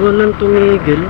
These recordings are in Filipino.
ba nang tumigil?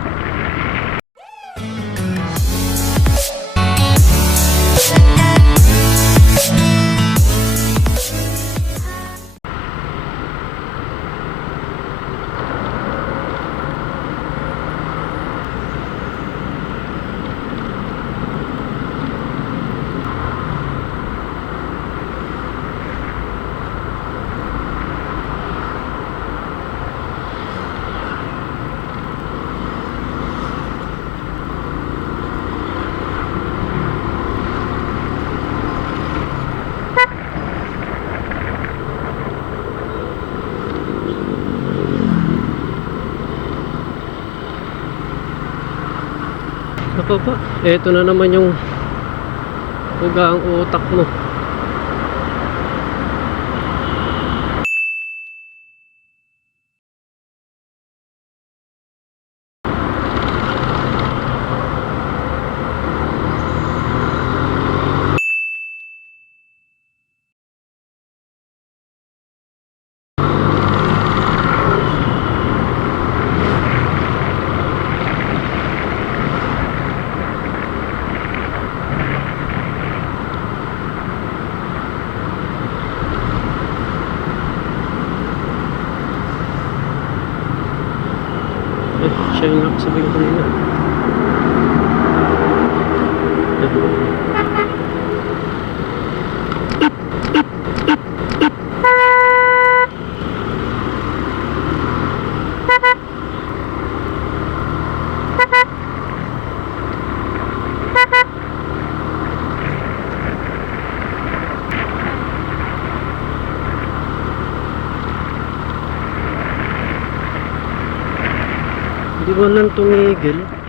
Ako pa, eto na naman yung uga ang utak mo. Siya yung nakasabi ko kanina. Di ba nang tumigil?